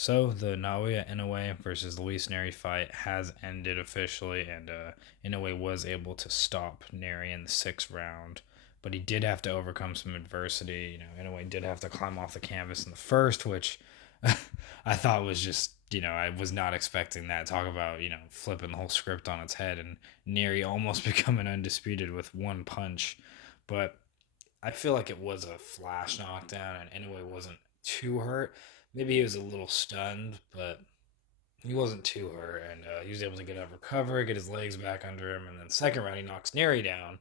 So the Naoya Inoue versus Luis Nery fight has ended officially, and Inoue was able to stop Nery in the sixth round, but he did have to overcome some adversity. Inoue did have to climb off the canvas in the first, which I thought was just I was not expecting that. Talk about flipping the whole script on its head, and Nery almost becoming undisputed with one punch, but I feel like it was a flash knockdown, and Inoue wasn't too hurt. Maybe he was a little stunned, but he wasn't too hurt, and he was able to get up, recover, get his legs back under him, and then second round he knocks Neri down.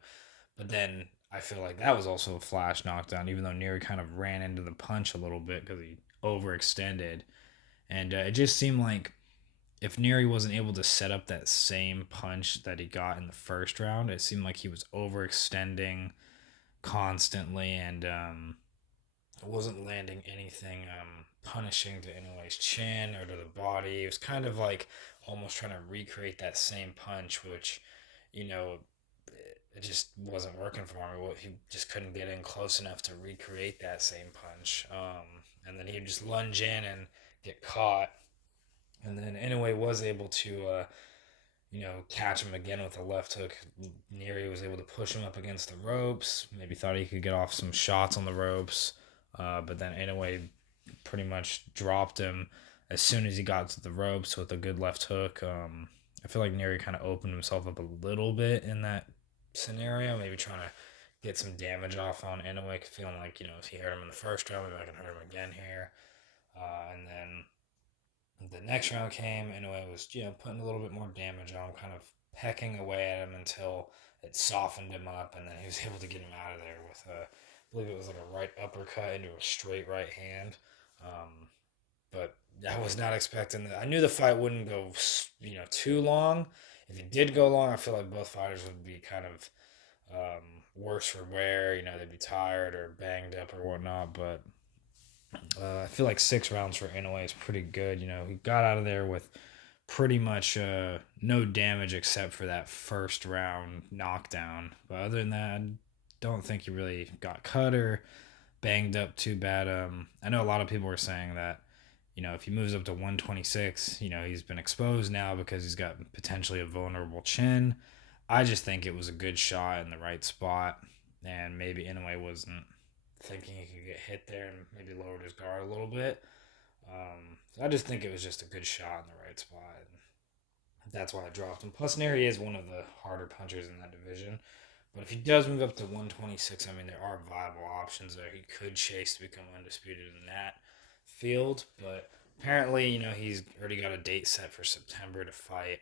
But then I feel like that was also a flash knockdown, even though Neri kind of ran into the punch a little bit because he overextended, and it just seemed like if Neri wasn't able to set up that same punch that he got in the first round, it seemed like he was overextending constantly, and wasn't landing anything punishing to Inoue's chin or to the body. It was kind of like almost trying to recreate that same punch, which, you know, it just wasn't working for him. He just couldn't get in close enough to recreate that same punch. And then he'd just lunge in and get caught. And then Inoue was able to, catch him again with a left hook. Neri was able to push him up against the ropes. Maybe thought he could get off some shots on the ropes. But then Inoue pretty much dropped him as soon as he got to the ropes with a good left hook. I feel like Neri kind of opened himself up a little bit in that scenario, maybe trying to get some damage off on Inoue, feeling like, if he hurt him in the first round, maybe I can hurt him again here. And then the next round came, and it was putting a little bit more damage on him, kind of pecking away at him until it softened him up, and then he was able to get him out of there with I believe it was like a right uppercut into a straight right hand. But I was not expecting that. I knew the fight wouldn't go too long. If it did go long, I feel like both fighters would be kind of worse for wear. They'd be tired or banged up or whatnot, but I feel like 6 rounds for Inoue is pretty good. He got out of there with pretty much no damage except for that first round knockdown. But other than that, I don't think he really got cut or banged up too bad. I know a lot of people were saying that, if he moves up to 126, he's been exposed now because he's got potentially a vulnerable chin. I just think it was a good shot in the right spot, and maybe Inoue wasn't thinking he could get hit there and maybe lowered his guard a little bit. So I just think it was just a good shot in the right spot. And that's why I dropped him. Plus, Neri is one of the harder punchers in that division. But if he does move up to 126, I mean, there are viable options there. He could chase to become undisputed in that field. But apparently, he's already got a date set for September to fight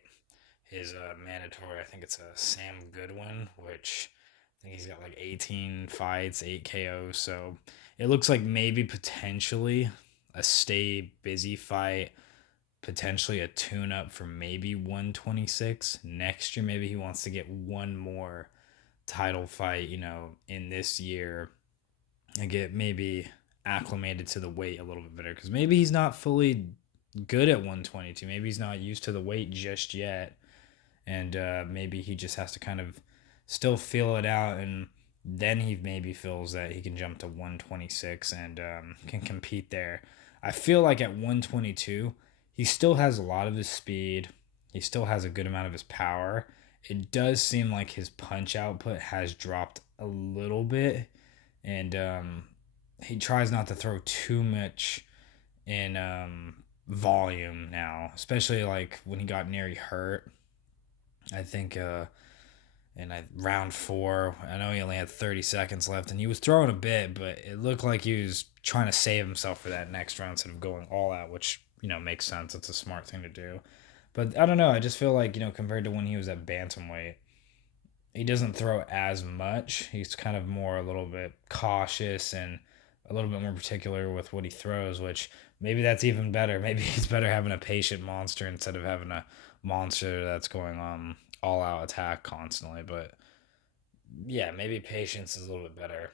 his mandatory. I think it's a Sam Goodwin, which I think he's got like 18 fights, 8 KOs. So it looks like maybe potentially a stay busy fight, potentially a tune up for maybe 126 next year. Maybe he wants to get one more title fight, in this year and get maybe acclimated to the weight a little bit better, because maybe he's not fully good at 122. Maybe he's not used to the weight just yet, and maybe he just has to kind of still feel it out, and then he maybe feels that he can jump to 126 and can compete there. I feel like at 122 he still has a lot of his speed, he still has a good amount of his power. It does seem like his punch output has dropped a little bit, and he tries not to throw too much in volume now, especially like when he got nearly hurt. I think in round four, I know he only had 30 seconds left, and he was throwing a bit, but it looked like he was trying to save himself for that next round instead of going all out, which makes sense. It's a smart thing to do. But I don't know. I just feel like compared to when he was at bantamweight, he doesn't throw as much. He's kind of more a little bit cautious and a little bit more particular with what he throws, which maybe that's even better. Maybe he's better having a patient monster instead of having a monster that's going on all out attack constantly. But yeah, maybe patience is a little bit better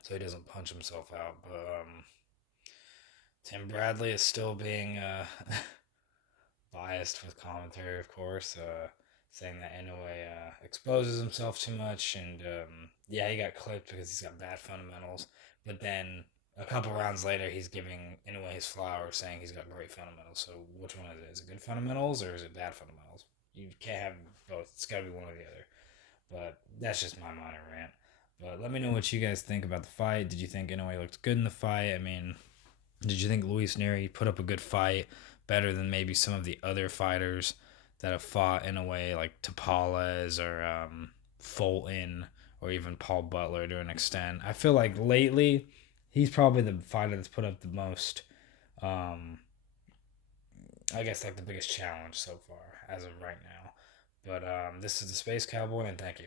so he doesn't punch himself out. But Tim Bradley is still being biased with commentary, of course, saying that Inoue exposes himself too much, and yeah, he got clipped because he's got bad fundamentals. But then A couple rounds later, he's giving Inoue his flowers, saying he's got great fundamentals. So which one is it? Is it good fundamentals or is it bad fundamentals? You can't have both. It's got to be one or the other. But that's just my minor rant. But let me know what you guys think about the fight. Did you think Inoue looked good in the fight? I mean, did you think Luis Nery put up a good fight, better than maybe some of the other fighters that have fought in a way like Tapales or Fulton or even Paul Butler to an extent? I feel like lately he's probably the fighter that's put up the most. Um, I guess like the biggest challenge so far as of right now. But this is the Space Cowboy, and thank you.